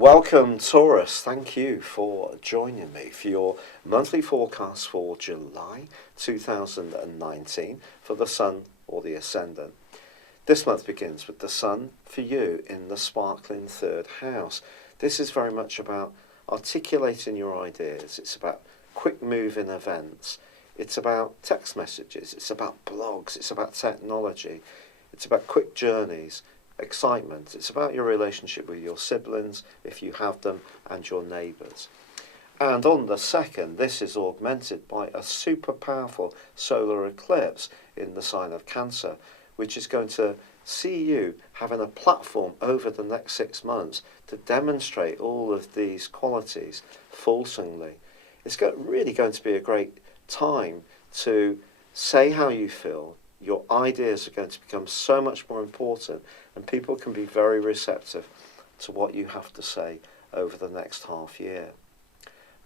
Welcome, Taurus. Thank you for joining me for your monthly forecast for July 2019 for the Sun or the Ascendant. This month begins with the Sun for you in the sparkling third house. This is very much about articulating your ideas. It's about quick moving events. It's about text messages. It's about blogs. It's about technology. It's about quick journeys. Excitement. It's about your relationship with your siblings, if you have them, and your neighbours. And on the 2nd, this is augmented by a super powerful solar eclipse in the sign of Cancer, which is going to see you having a platform over the next 6 months to demonstrate all of these qualities fulsomely. It's really going to be a great time to say how you feel. Your ideas are going to become so much more important, and people can be very receptive to what you have to say over the next half year.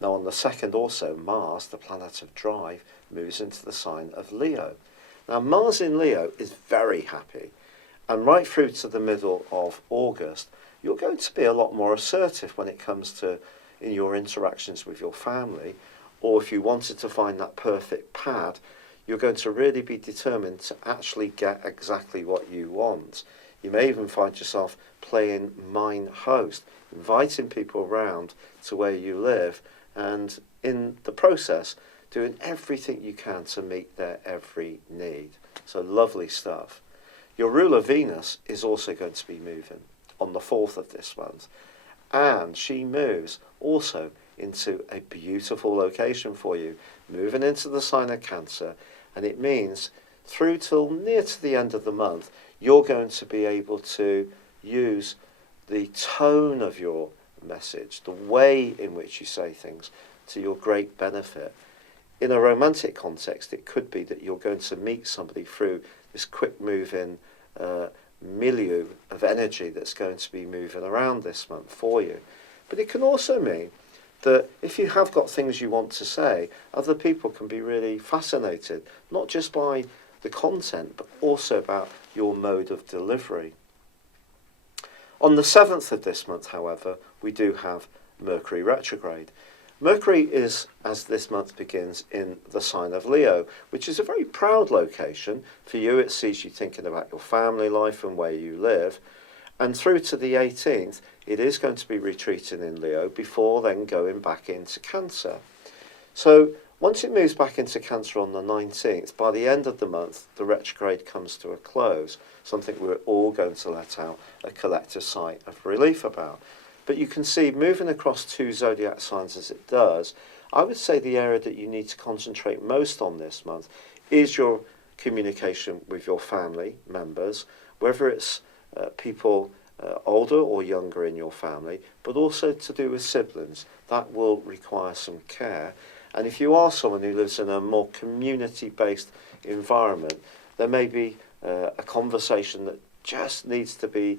Now on the 2nd also, Mars, the planet of drive, moves into the sign of Leo. Now Mars in Leo is very happy, and right through to the middle of August, you're going to be a lot more assertive when it comes to in your interactions with your family, or if you wanted to find that perfect pad, you're going to really be determined to actually get exactly what you want. You may even find yourself playing mine host, inviting people around to where you live, and in the process, doing everything you can to meet their every need. So lovely stuff. Your ruler Venus is also going to be moving on the 4th of this month, and she moves also into a beautiful location for you, moving into the sign of Cancer, and it means through till near to the end of the month, you're going to be able to use the tone of your message, the way in which you say things, to your great benefit. In a romantic context, it could be that you're going to meet somebody through this quick moving milieu of energy that's going to be moving around this month for you. But it can also mean that if you have got things you want to say, other people can be really fascinated, not just by the content, but also about your mode of delivery. On the 7th of this month, however, we do have Mercury retrograde. Mercury is, as this month begins, in the sign of Leo, which is a very proud location. For you, it sees you thinking about your family life and where you live. And through to the 18th, it is going to be retreating in Leo before then going back into Cancer. So once it moves back into Cancer on the 19th, by the end of the month, the retrograde comes to a close, something we're all going to let out a collective sigh of relief about. But you can see, moving across 2 zodiac signs as it does, I would say the area that you need to concentrate most on this month is your communication with your family members, whether it's people older or younger in your family, but also to do with siblings. That will require some care. And if you are someone who lives in a more community-based environment, there may be a conversation that just needs to be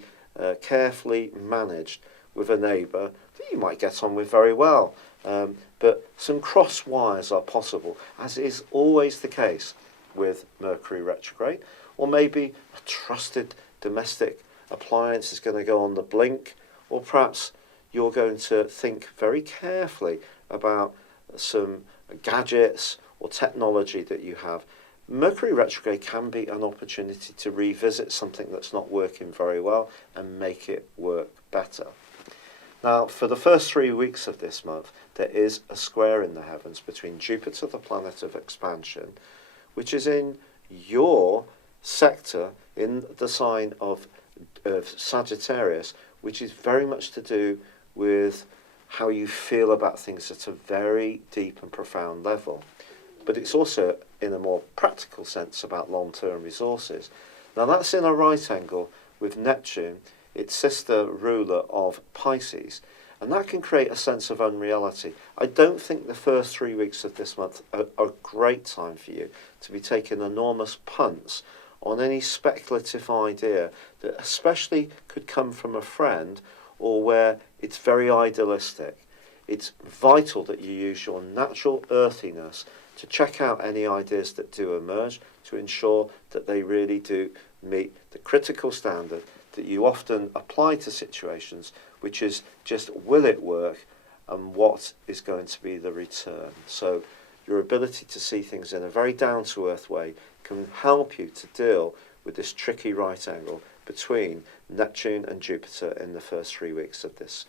carefully managed with a neighbour that you might get on with very well. But some cross wires are possible, as is always the case with Mercury retrograde, or maybe a trusted domestic appliance is going to go on the blink, or perhaps you're going to think very carefully about some gadgets or technology that you have. Mercury retrograde can be an opportunity to revisit something that's not working very well and make it work better. Now, for the first 3 weeks of this month, there is a square in the heavens between Jupiter, the planet of expansion, which is in your sector in the sign of Sagittarius, which is very much to do with how you feel about things at a very deep and profound level. But it's also, in a more practical sense, about long-term resources. Now that's in a right angle with Neptune, its sister ruler of Pisces, and that can create a sense of unreality. I don't think the first 3 weeks of this month are a great time for you to be taking enormous punts on any speculative idea that especially could come from a friend, or where it's very idealistic. It's vital that you use your natural earthiness to check out any ideas that do emerge, to ensure that they really do meet the critical standard that you often apply to situations, which is just will it work and what is going to be the return. So your ability to see things in a very down-to-earth way can help you to deal with this tricky right angle between Neptune and Jupiter in the first 3 weeks of this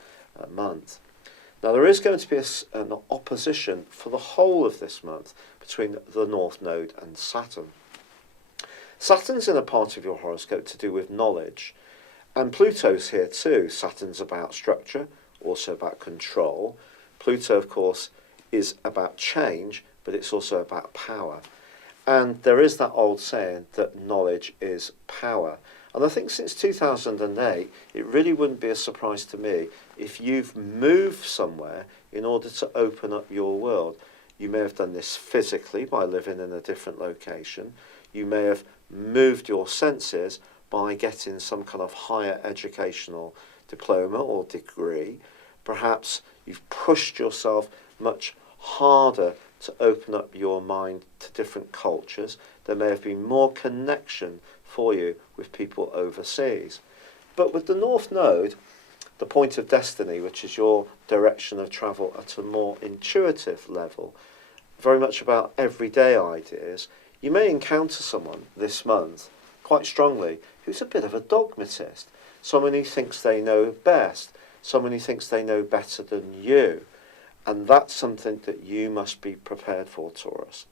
month. Now there is going to be an opposition for the whole of this month between the North Node and Saturn. Saturn's in a part of your horoscope to do with knowledge, and Pluto's here too. Saturn's about structure, also about control. Pluto, of course, is about change, but it's also about power. And there is that old saying that knowledge is power. And I think since 2008, it really wouldn't be a surprise to me if you've moved somewhere in order to open up your world. You may have done this physically by living in a different location. You may have moved your senses by getting some kind of higher educational diploma or degree. Perhaps you've pushed yourself much harder to open up your mind to different cultures. There may have been more connection for you with people overseas. But with the North Node, the point of destiny, which is your direction of travel at a more intuitive level, very much about everyday ideas, you may encounter someone this month quite strongly who's a bit of a dogmatist, someone who thinks they know best, someone who thinks they know better than you. And that's something that you must be prepared for, Taurus.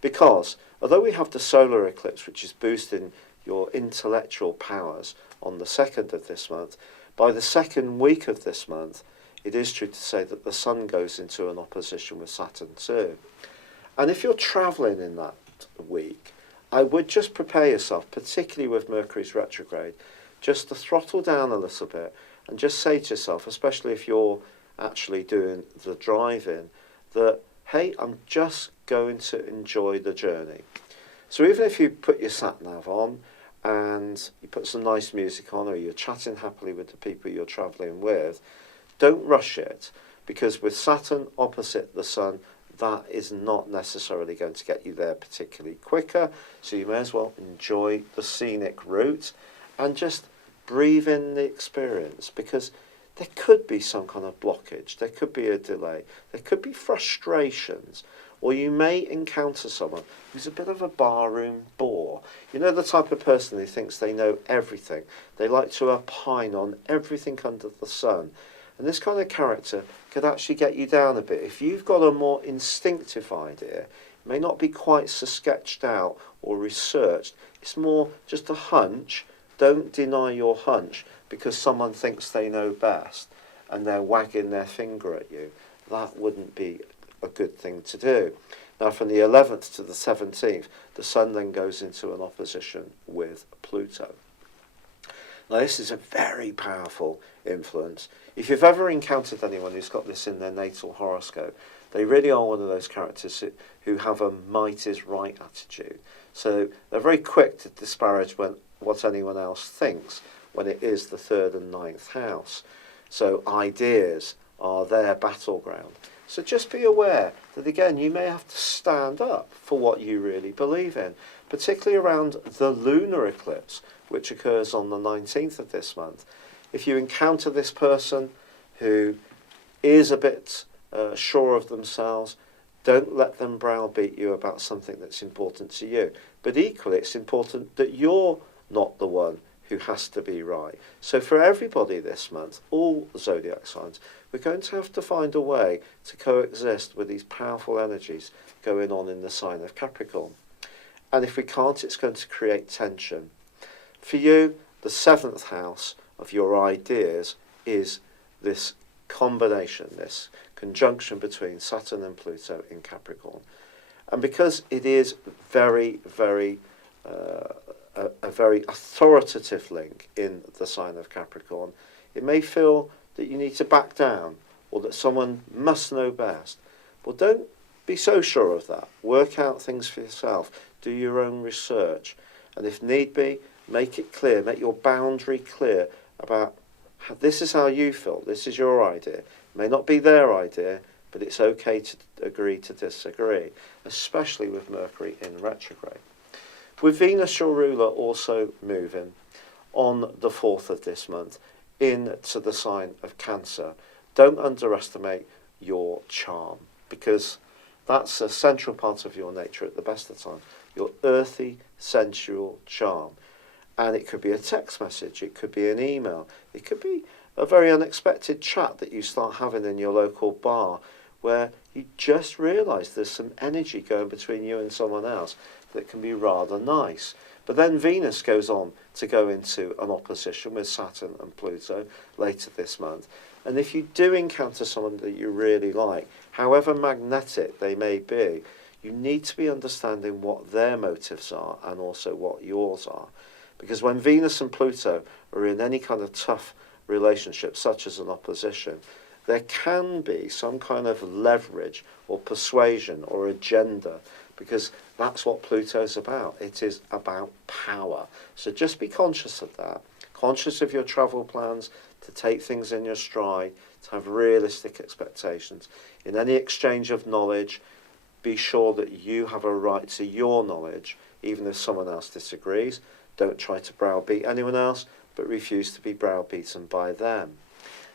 Because although we have the solar eclipse, which is boosting your intellectual powers on the 2nd of this month, by the second week of this month, it is true to say that the Sun goes into an opposition with Saturn too. And if you're travelling in that week, I would just prepare yourself, particularly with Mercury's retrograde, just to throttle down a little bit and just say to yourself, especially if you're actually doing the driving, that, hey, I'm just going to enjoy the journey. So even if you put your sat-nav on and you put some nice music on, or you're chatting happily with the people you're travelling with, don't rush it, because with Saturn opposite the Sun, that is not necessarily going to get you there particularly quicker. So you may as well enjoy the scenic route and just breathe in the experience, because there could be some kind of blockage, there could be a delay, there could be frustrations, or you may encounter someone who's a bit of a barroom bore. You know, the type of person who thinks they know everything. They like to opine on everything under the sun. And this kind of character could actually get you down a bit. If you've got a more instinctive idea, it may not be quite so sketched out or researched. It's more just a hunch. Don't deny your hunch because someone thinks they know best and they're wagging their finger at you. That wouldn't be a good thing to do. Now, from the 11th to the 17th, the Sun then goes into an opposition with Pluto. Now, this is a very powerful influence. If you've ever encountered anyone who's got this in their natal horoscope, they really are one of those characters who have a might is right attitude. So they're very quick to disparage what anyone else thinks when it is the 3rd and 9th house. So ideas are their battleground. So just be aware that, again, you may have to stand up for what you really believe in, particularly around the lunar eclipse, which occurs on the 19th of this month. If you encounter this person who is a bit sure of themselves, don't let them browbeat you about something that's important to you. But equally, it's important that you're not the one who has to be right. So for everybody this month, all zodiac signs, we're going to have to find a way to coexist with these powerful energies going on in the sign of Capricorn. And if we can't, it's going to create tension. For you, the 7th house of your ideas is this combination, this conjunction between Saturn and Pluto in Capricorn. And because it is very, very a very authoritative link in the sign of Capricorn, it may feel that you need to back down or that someone must know best. Well, don't be so sure of that. Work out things for yourself. Do your own research. And if need be, make it clear, make your boundary clear about this is how you feel, this is your idea. It may not be their idea, but it's okay to agree to disagree, especially with Mercury in retrograde. With Venus, your ruler, also moving, on the 4th of this month into the sign of Cancer. Don't underestimate your charm, because that's a central part of your nature at the best of times. Your earthy, sensual charm. And it could be a text message, it could be an email, it could be a very unexpected chat that you start having in your local bar, where you just realise there's some energy going between you and someone else that can be rather nice. But then Venus goes on to go into an opposition with Saturn and Pluto later this month. And if you do encounter someone that you really like, however magnetic they may be, you need to be understanding what their motives are and also what yours are. Because when Venus and Pluto are in any kind of tough relationship, such as an opposition, there can be some kind of leverage or persuasion or agenda, because that's what Pluto's about. It is about power. So just be conscious of that. Conscious of your travel plans, to take things in your stride, to have realistic expectations. In any exchange of knowledge, be sure that you have a right to your knowledge, even if someone else disagrees. Don't try to browbeat anyone else, but refuse to be browbeaten by them.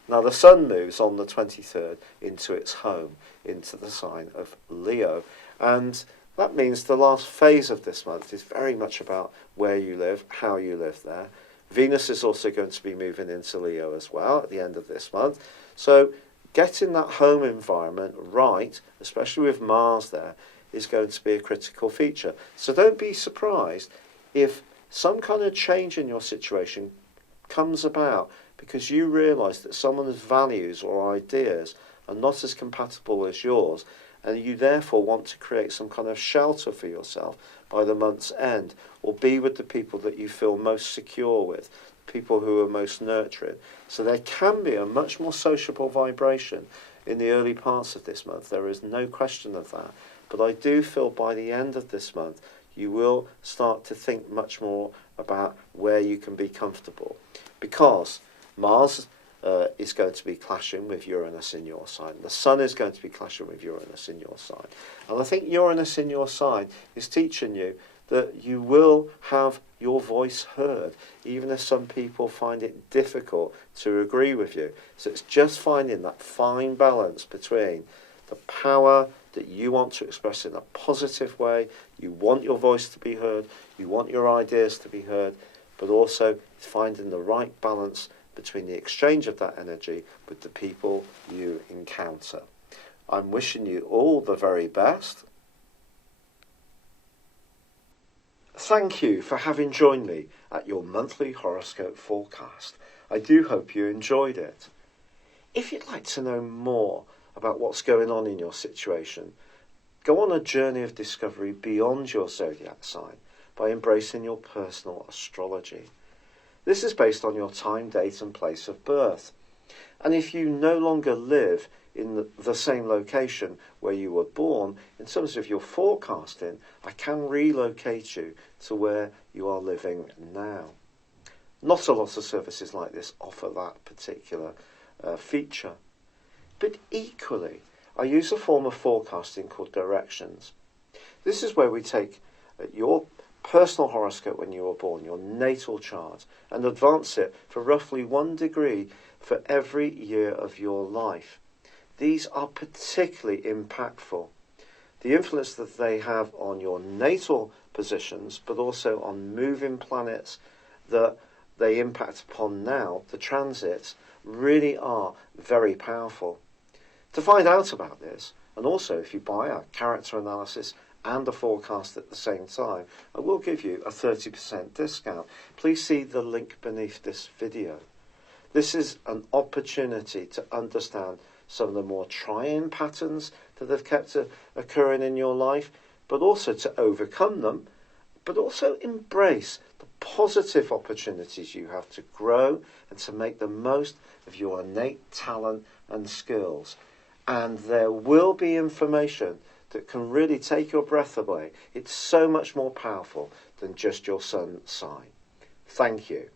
Now the Sun moves on the 23rd into its home, into the sign of Leo, and that means the last phase of this month is very much about where you live, how you live there. Venus is also going to be moving into Leo as well at the end of this month. So getting that home environment right, especially with Mars there, is going to be a critical feature. So don't be surprised if some kind of change in your situation comes about because you realise that someone's values or ideas are not as compatible as yours, and you therefore want to create some kind of shelter for yourself by the month's end, or be with the people that you feel most secure with, people who are most nurturing. So there can be a much more sociable vibration in the early parts of this month. There is no question of that. But I do feel by the end of this month, you will start to think much more about where you can be comfortable. Because Mars is going to be clashing with Uranus in your sign. The Sun is going to be clashing with Uranus in your sign. And I think Uranus in your sign is teaching you that you will have your voice heard, even if some people find it difficult to agree with you. So it's just finding that fine balance between the power that you want to express in a positive way, you want your voice to be heard, you want your ideas to be heard, but also finding the right balance between the exchange of that energy with the people you encounter. I'm wishing you all the very best. Thank you for having joined me at your monthly horoscope forecast. I do hope you enjoyed it. If you'd like to know more about what's going on in your situation, go on a journey of discovery beyond your zodiac sign by embracing your personal astrology. This is based on your time, date and place of birth. And if you no longer live in the same location where you were born, in terms of your forecasting, I can relocate you to where you are living now. Not a lot of services like this offer that particular feature. But equally, I use a form of forecasting called directions. This is where we take your personal horoscope when you were born, your natal chart, and advance it for roughly 1 degree for every year of your life. These are particularly impactful. The influence that they have on your natal positions, but also on moving planets that they impact upon now, the transits, really are very powerful. To find out about this, and also if you buy a character analysis and a forecast at the same time, I will give you a 30% discount. Please see the link beneath this video. This is an opportunity to understand some of the more trying patterns that have kept occurring in your life, but also to overcome them, but also embrace the positive opportunities you have to grow and to make the most of your innate talent and skills. And there will be information that can really take your breath away. It's so much more powerful than just your sun sign. Thank you.